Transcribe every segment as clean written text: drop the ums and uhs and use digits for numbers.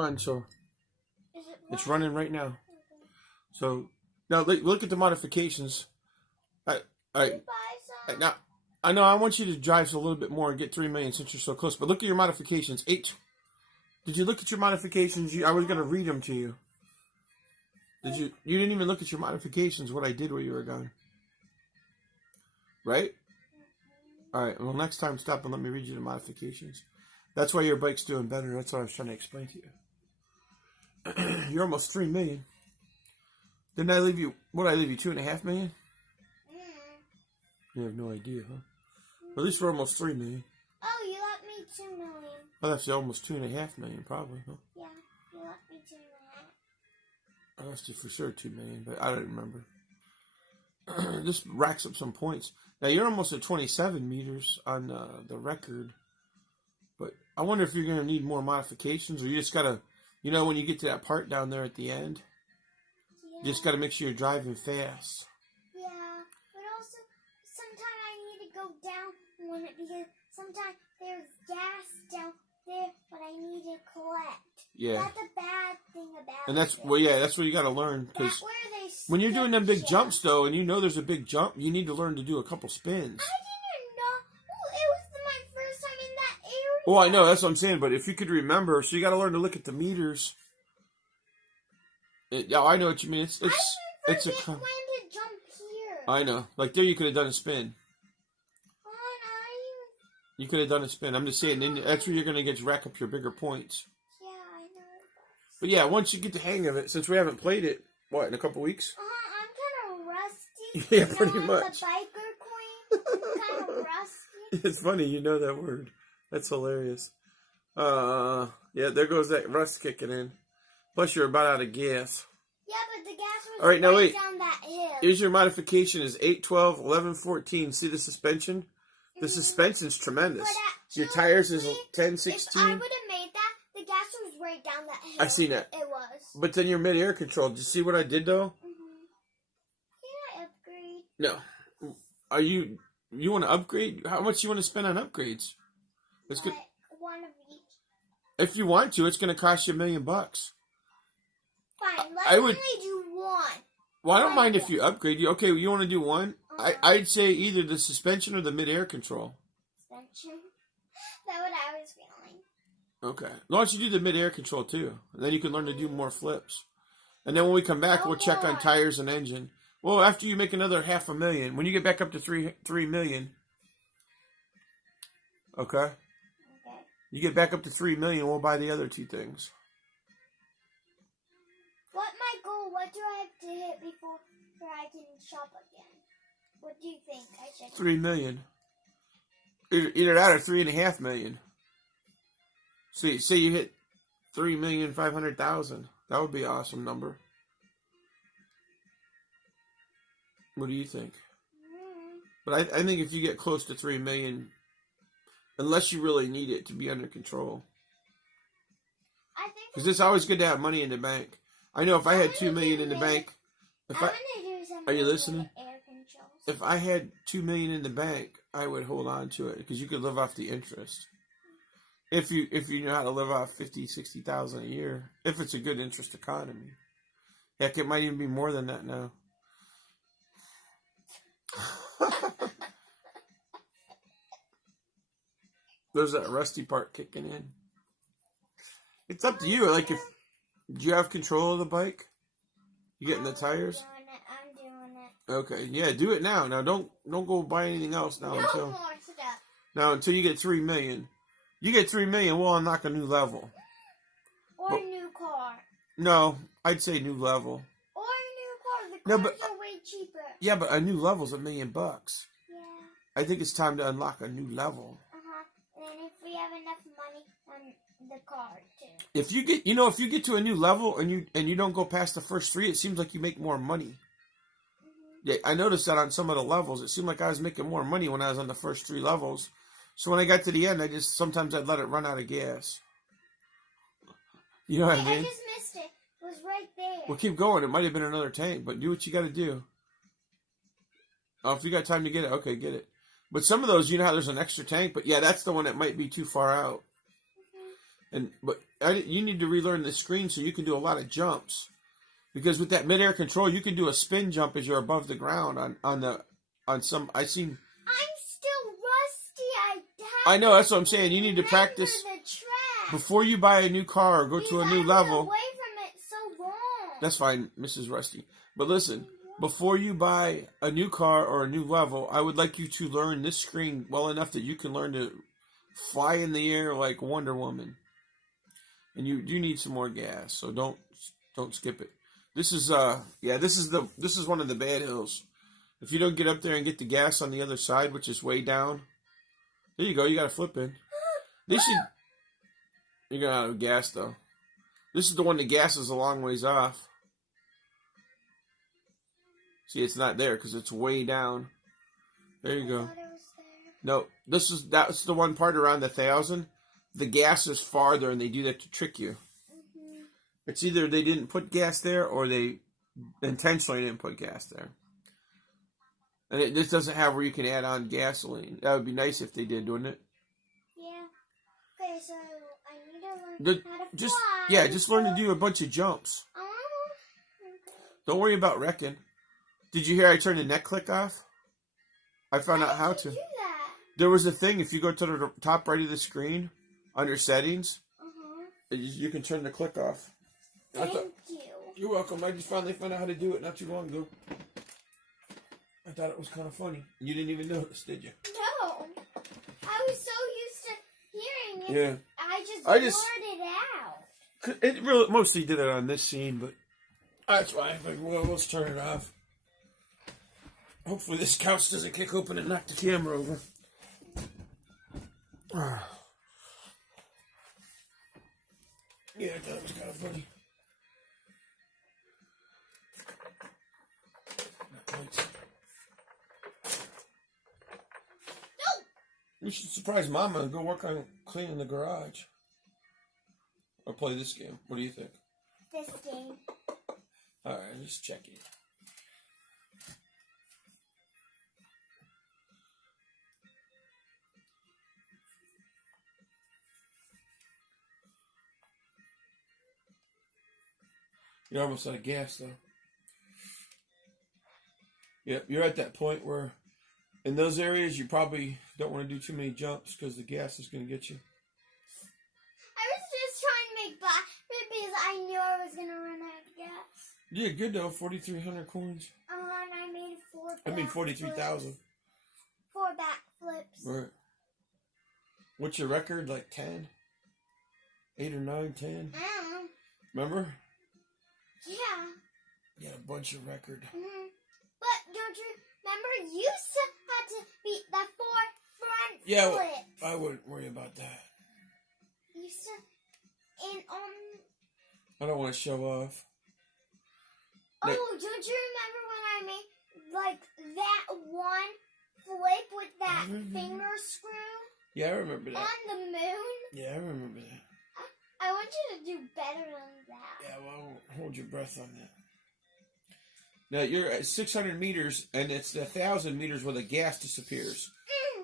run, so it's running right now. Okay. So now look at the modifications. Now I know I want you to drive a little bit more and get 3 million since you're so close. But look at your modifications. Did you look at your modifications? I was gonna read them to you. Did you? You didn't even look at your modifications. What I did while you were gone. Right? All right. Well, next time stop and let me read you the modifications. That's why your bike's doing better. That's what I was trying to explain to you. You're almost 3 million. Didn't I leave you? What did I leave you? 2.5 million? You have no idea, huh? At least we're almost 3 million. Oh, you left me 2 million. Oh, that's almost 2.5 million, probably, huh? Yeah, you left me 2.5. I left you for sure 2 million, but I don't remember. This racks up some points. Now you're almost at 27 meters on the record, but I wonder if you're going to need more modifications, or you just gotta, you know, when you get to that part down there at the end, you just gotta make sure you're driving fast. Yeah, but also sometimes I need to go down because sometimes there's gas down there, but I need to collect. Yeah. That's a bad thing about And that's, it. well, yeah, that's what you got to learn. Because when you're doing them big jumps, though, and you know there's a big jump, you need to learn to do a couple spins. I didn't know. Well, it was my first time in that area. Oh, I know. That's what I'm saying. But if you could remember, so you got to learn to look at the meters. Yeah, I know what you mean. It's when a. to jump here. I know. Like there, you could have done a spin. Oh, no. You could have done a spin. I'm just saying, that's where you're going to get to rack up your bigger points. Yeah, I know. But yeah, once you get the hang of it, since we haven't played it, what, in a couple weeks? I'm kind of rusty. Yeah, pretty I'm much. the biker queen. I'm kind of rusty. It's funny, you know that word. That's hilarious. Yeah, there goes that rust kicking in. Plus, you're about out of gas. Yeah, but the gas was all right, now wait. down that hill. Here's your modification is 8, 12, 11, 14. See the suspension? The suspension's tremendous. Your tires is 10, 16. If I would have made that, the gas was right down that hill. I seen that. It was. But then your mid-air control. Did you see what I did, though? Can I upgrade? No. Are you want to upgrade? How much you want to spend on upgrades? Let's get one of each. If you want to, it's going to cost you $1 million. Fine, let's only do one. Well, I don't mind if you upgrade. Okay, you want to do one? I'd say either the suspension or the mid-air control. Suspension? That's what I was feeling. Okay. Why don't you do the mid-air control, too? And then you can learn to do more flips. And then when we come back, we'll check on tires and engine. Well, after you make another $500,000, when you get back up to 3 million, okay? You get back up to 3 million, we'll buy the other two things. What's my goal? What do I have to hit before I can shop again? What do you think I should? 3 million. Either that or 3.5 million. Say you hit 3,500,000. That would be an awesome number. What do you think? But I think if you get close to 3 million, unless you really need it to be under control. Because it's always good to have money in the bank. I know if I had 2 million in the bank, are you listening? If I had 2 million in the bank, I would hold on to it because you could live off the interest. If you know how to live off 50,000, 60,000 a year, if it's a good interest economy. Heck, it might even be more than that now. There's that rusty part kicking in. It's up to you. Like, do you have control of the bike? You getting the tires? I'm doing it. Okay, yeah, do it now. Now don't go buy anything else now until until you get 3 million. You get 3 million, we'll unlock a new level. Or a new car. No, I'd say new level. Or a new car. The cars are way cheaper. Yeah, but a new level's $1 million. Yeah. I think it's time to unlock a new level. And if we have enough money on the car too. If you get to a new level and you don't go past the first 3, it seems like you make more money. Yeah, I noticed that on some of the levels. It seemed like I was making more money when I was on the first 3 levels. So when I got to the end, sometimes I'd let it run out of gas. You know what I mean? I just missed it. It was right there. Well, keep going. It might have been another tank, but do what you got to do. Oh, if you got time to get it, okay, get it. But some of those, you know how there's an extra tank, but yeah, that's the one that might be too far out. But you need to relearn the screen so you can do a lot of jumps. Because with that midair control, you can do a spin jump as you're above the ground on some. I seen. I'm still rusty. I know, that's what I'm saying. You need to practice before you buy a new car or go to a new level. Away from it so long. That's fine, Mrs. Rusty. But listen, before you buy a new car or a new level, I would like you to learn this screen well enough that you can learn to fly in the air like Wonder Woman. And you do need some more gas, so don't skip it. This is this is one of the bad hills. If you don't get up there and get the gas on the other side, which is way down, there you go. You got to flip in. You're gonna have gas though. This is the one the gas is a long ways off. See, it's not there because it's way down. There you go. No, that's the one part around the 1,000. The gas is farther, and they do that to trick you. Mm-hmm. It's either they didn't put gas there, or they intentionally didn't put gas there. And this doesn't have where you can add on gasoline. That would be nice if they did, wouldn't it? Yeah. Okay, so I need to learn how to fly. Just learn to do a bunch of jumps. Don't worry about wrecking. Did you hear I turned the neck click off? I found out how to. Do that? There was a thing, if you go to the top right of the screen, under settings, you can turn the click off. Thank you. You're welcome. I just finally found out how to do it not too long ago. I thought it was kind of funny. You didn't even notice, did you? No. I was so used to hearing it. Yeah. I just blurted it out. It really mostly did it on this scene, but that's why. Well, let's turn it off. Hopefully this couch doesn't kick open and knock the camera over. Yeah, I thought it was kind of funny. No! You should surprise Mama and go work on cleaning the garage. Or play this game. What do you think? This game. Alright, just check it. You're almost out of gas, though. Yeah, you're at that point where, in those areas, you probably don't want to do too many jumps because the gas is going to get you. I was just trying to make black because I knew I was going to run out of gas. Yeah, good though. 4,300 coins. And I made 4 I mean 43,000. 4 backflips. Right. What's your record? Like 10? 8 or 9, 10? Remember? Yeah. You had a bunch of record. Mm-hmm. But don't you remember you had to beat the 4 front flips? I wouldn't worry about that. You said I don't want to show off. Oh, don't you remember when I made like that one flip with that finger screw? Yeah, I remember that. On the moon? Yeah, I remember that. I want you to do better than that. Yeah, well, I won't hold your breath on that. Now, you're at 600 meters, and it's 1,000 meters where the gas disappears.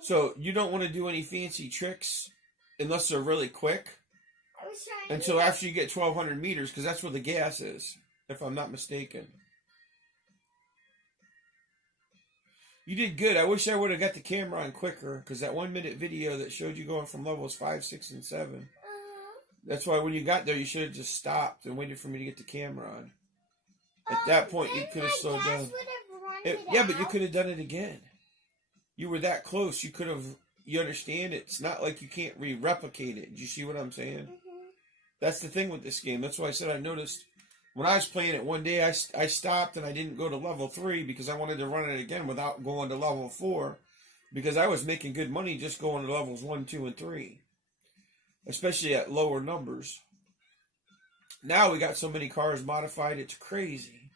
So, you don't want to do any fancy tricks unless they're really quick. I was trying until after you get 1,200 meters, because that's where the gas is, if I'm not mistaken. You did good. I wish I would have got the camera on quicker, because that 1-minute video that showed you going from levels 5, 6, and 7... That's why when you got there, you should have just stopped and waited for me to get the camera on. At that point, you could have slowed down. Yeah, but you could have done it again. You were that close. You could have. You understand? It's not like you can't replicate it. Do you see what I'm saying? Mm-hmm. That's the thing with this game. That's why I said I noticed when I was playing it one day, I stopped and I didn't go to level 3 because I wanted to run it again without going to level 4 because I was making good money just going to levels 1, 2, and 3. Especially at lower numbers. Now we got so many cars modified, it's crazy.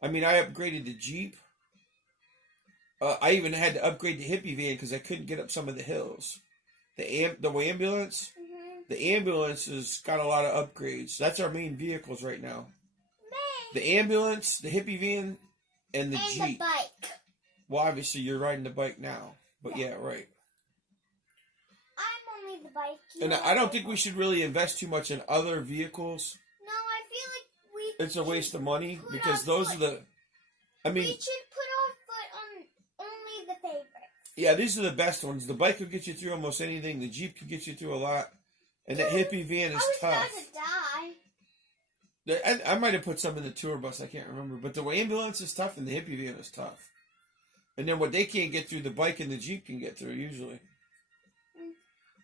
I mean, I upgraded the Jeep. I even had to upgrade the hippie van because I couldn't get up some of the hills. The ambulance, the ambulance has got a lot of upgrades. That's our main vehicles right now. The ambulance, the hippie van, and the Jeep. And the bike. Well, obviously you're riding the bike now, but yeah right. I'm only the the bike. And I don't think we should really invest too much in other vehicles. No, I feel like it's a waste of money because those are the. I mean, we should put our foot on only the favorites. Yeah, these are the best ones. The bike will get you through almost anything. The Jeep can get you through a lot, and that hippie van is tough. I was about to die. I might have put some in the tour bus. I can't remember, but the ambulance is tough, and the hippie van is tough. And then what they can't get through, the bike and the Jeep can get through usually.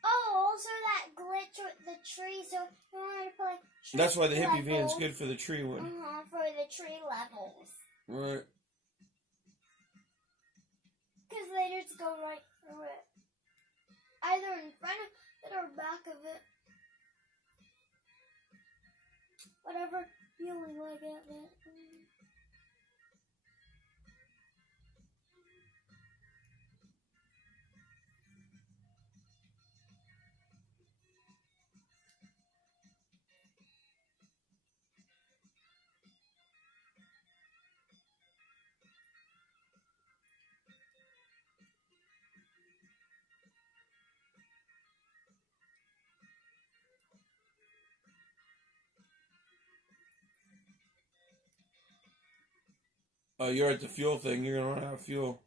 Oh, also that glitch with the tree. So we wanted to play. That's why the hippie van's good for the tree one. For the tree levels. Right. Because they just go right through it. Either in front of it or back of it. Whatever feeling like it. Oh, you're at the fuel thing. You're going to run out of fuel.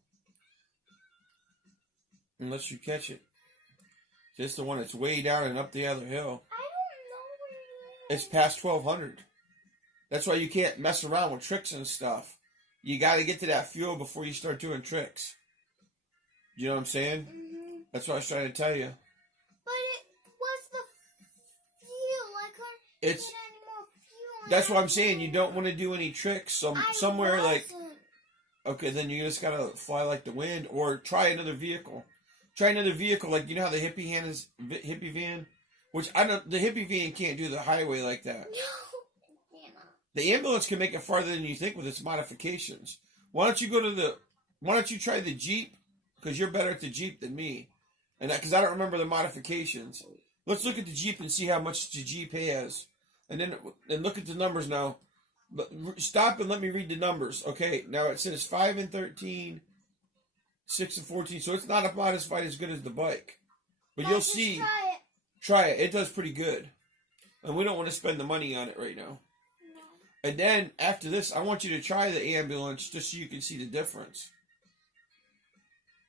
Unless you catch it. It's the one that's way down and up the other hill. I don't know where it is. It's past 1200. That's why you can't mess around with tricks and stuff. You got to get to that fuel before you start doing tricks. You know what I'm saying? Mm-hmm. That's what I was trying to tell you. But it was the fuel. I couldn't get any more fuel. That's what I'm saying. You don't want to do any tricks somewhere like... Okay, then you just got to fly like the wind or try another vehicle. Try another vehicle like, you know how the hippie van? Which the hippie van can't do the highway like that. No, it cannot. The ambulance can make it farther than you think with its modifications. Why don't you try the Jeep? Because you're better at the Jeep than me. And because I don't remember the modifications. Let's look at the Jeep and see how much the Jeep has. And look at the numbers now. But stop and let me read the numbers. Okay, now it says 5 and 13, 6 and 14. So it's not a modified as good as the bike. But you'll see. Try it. It does pretty good. And we don't want to spend the money on it right now. No. And then after this, I want you to try the ambulance just so you can see the difference.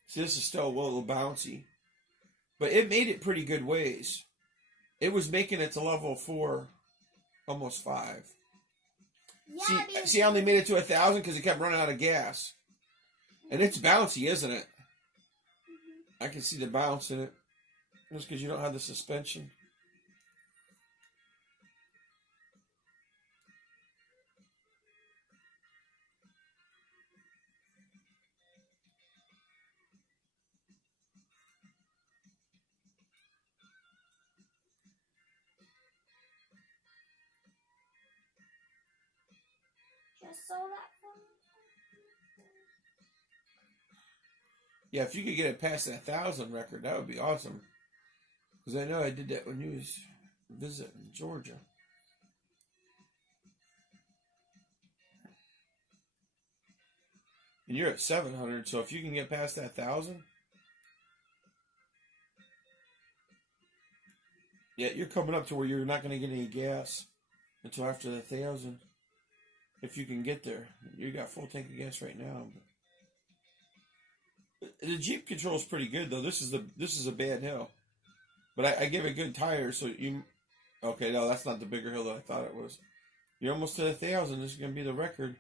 See, this is still a little bouncy. But it made it pretty good ways. It was making it to level 4, almost 5. Yeah, see, I only made it to 1,000 because it kept running out of gas. And it's bouncy, isn't it? Mm-hmm. I can see the bounce in it. Just because you don't have the suspension. Yeah, if you could get it past that 1,000 record, that would be awesome. Because I know I did that when you was visiting Georgia. And you're at 700, so if you can get past that 1,000, yeah, you're coming up to where you're not going to get any gas until after the 1,000. If you can get there, you got full tank of gas right now. The Jeep control is pretty good though. This is a bad hill, but I give it good tires. So you, okay? No, that's not the bigger hill that I thought it was. You're almost to 1,000. This is gonna be the record.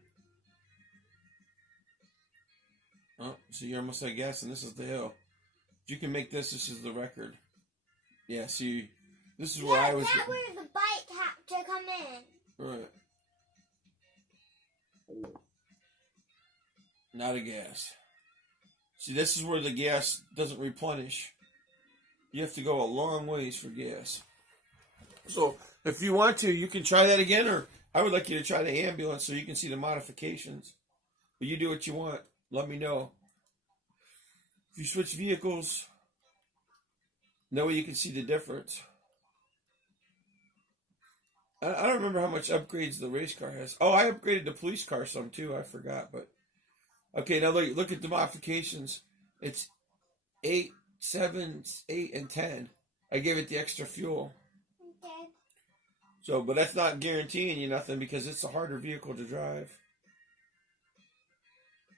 Oh, so you're almost at gas, and this is the hill. If you can make this, this is the record. Yeah. See, this is where I was. That's where the bike had to come in. Right. Not a gas. See, this is where the gas doesn't replenish. You have to go a long ways for gas. So, if you want to, you can try that again, or I would like you to try the ambulance so you can see the modifications. But you do what you want. Let me know. If you switch vehicles, that way you can see the difference. I don't remember how much upgrades the race car has. Oh, I upgraded the police car some too. I forgot, but okay. Now look at the modifications. It's 8, 7, 8, and 10. I gave it the extra fuel. Okay. So, but that's not guaranteeing you nothing because it's a harder vehicle to drive.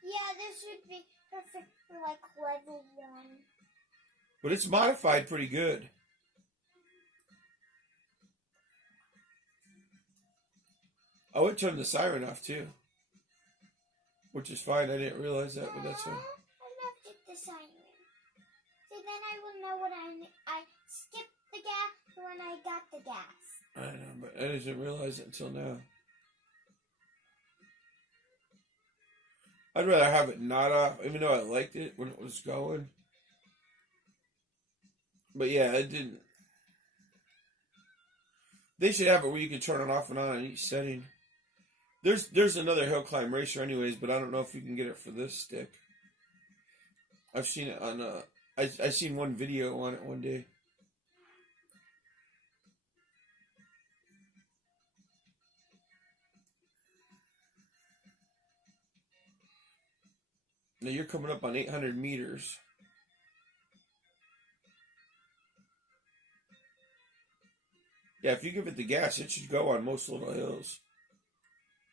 Yeah, this would be perfect for like level 1. But it's modified pretty good. Oh, it turned the siren off too. Which is fine. I didn't realize that, but that's fine. I left it the siren. So then I will know what I skipped the gas when I got the gas. I know, but I didn't realize it until now. I'd rather have it not off, even though I liked it when it was going. But yeah, it didn't. They should have it where you can turn it off and on in each setting. There's another hill climb racer anyways, but I don't know if you can get it for this stick. I've seen it on I seen one video on it one day. Now you're coming up on 800 meters. Yeah, if you give it the gas, it should go on most little hills.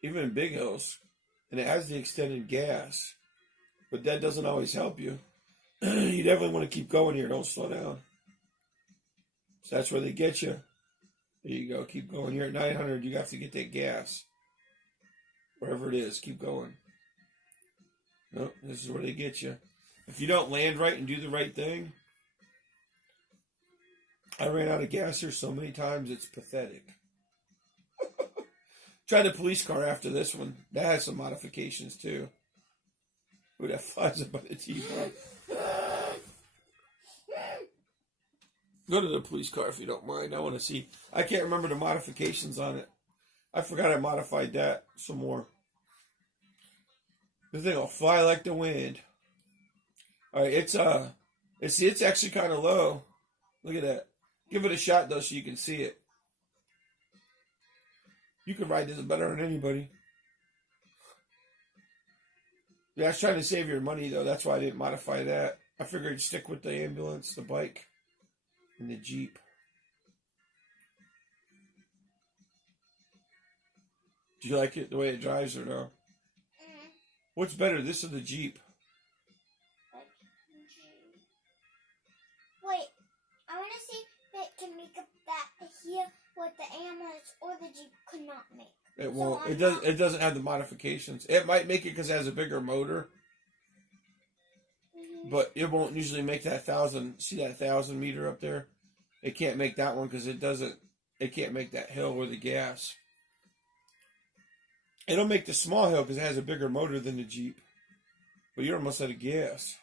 Even big hills. And it has the extended gas. But that doesn't always help you. You definitely want to keep going here. Don't slow down. So that's where they get you. There you go. Keep going. You're at 900. You have to get that gas. Wherever it is, keep going. Nope, this is where they get you. If you don't land right and do the right thing, I ran out of gas here so many times, it's pathetic. Tried a police car after this one. That has some modifications too. Ooh, that flies up by the teapot. Go to the police car if you don't mind. I want to see. I can't remember the modifications on it. I forgot I modified that some more. The thing will fly like the wind. All right, it's actually kind of low. Look at that. Give it a shot though, so you can see it. You can ride this better than anybody. Yeah, I was trying to save your money though. That's why I didn't modify that. I figured I'd stick with the ambulance, the bike, and the Jeep. Do you like it the way it drives or no? What's better, this or the Jeep? Wait, I want to see if it can make up that here what the ambulance or the Jeep could not make. It won't. So it doesn't have the modifications. It might make it because it has a bigger motor. But it won't usually make that 1,000. See that 1,000 meter up there? It can't make that one because it doesn't. It can't make that hill with the gas. It'll make the small hill because it has a bigger motor than the Jeep. But you're almost out of gas.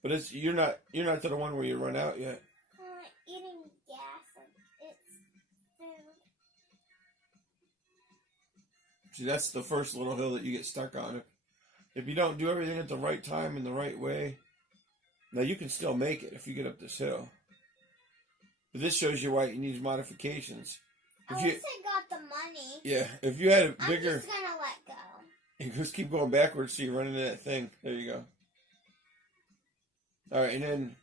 But you're not to the one where you run out yet. Eating gas, it's food. See, that's the first little hill that you get stuck on. If you don't do everything at the right time and the right way, now you can still make it if you get up this hill. But this shows you why it needs modifications. At least I got the money. Yeah, if you had a bigger... I'm just going to let go. And just keep going backwards so you run into that thing. There you go. Alright, and then...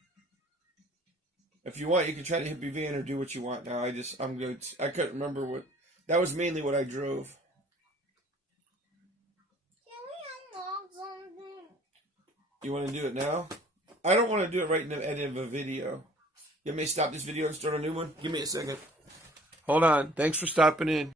If you want, you can try to hit your van or do what you want now. I'm good. I couldn't remember what... That was mainly what I drove. Can we unlock something? You want to do it now? I don't want to do it right in the end of a video. You want me to stop this video and start a new one? Give me a second. Hold on. Thanks for stopping in.